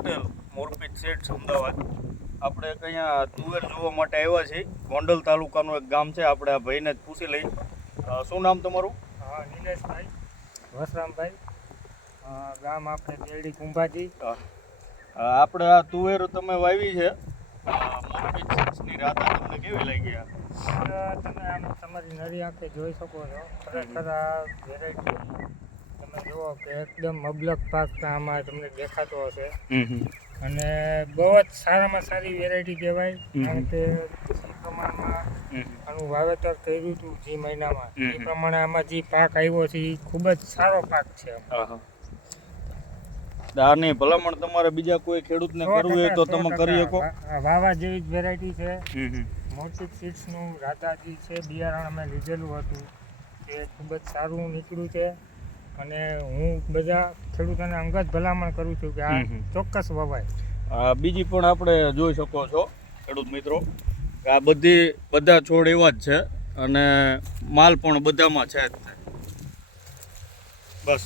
Patel, મોરપીચ seeds, Ahmedabad. આપણે અહીંયા તુવેર જોવા માટે આવ્યા છીએ. ગોંડલ તાલુકાનું એક ગામ છે. આપણે આ ભાઈને જ પૂછી લઈ. શું નામ તમારું? હા, નિલેશભાઈ વસરામભાઈ, ગામ આપણે બેરડી કુંભાજી. આપણે આ તુવેર તમે વાવી છે, મોરપીચ સીડ્સની રાતા તમને કેવી લાગી? તમે આમ તમારી નરી આંખે જોઈ શકો છો. ખરેખર આ વેરાયટી તમે જુઓ કે એકદમ મબલક પાક આમાં તમને દેખાતો હશે અને બહુ જ સારામાં સારી વેરાયટી કહેવાય. કારણ કે જે પ્રમાણમાં આનું વાવેતર કર્યું હતું જે મહિનામાં એ પ્રમાણે આમાં જે પાક આવ્યો છે એ ખૂબ જ સારો પાક છે. આની ભલામણ તમારે બીજા કોઈ ખેડૂતને કરવું હોય તો તમે કરી શકો. વાવા જેવી જ વેરાયટી છે. મોરપીચ સીડ્સનું રાતાજી છે બિયારણ અમે લીધેલું હતું, તે ખૂબ જ સારું નીકળ્યું છે અને હું બધા ખેડૂતોને અંગત ભલામણ કરું છું કે આ ચોક્કસ વવાય. બીજી પણ આપણે જોઈ શકો છો ખેડૂત મિત્રો, આ બધા છોડ એવા જ છે અને માલ પણ બધામાં છે જ. બસ.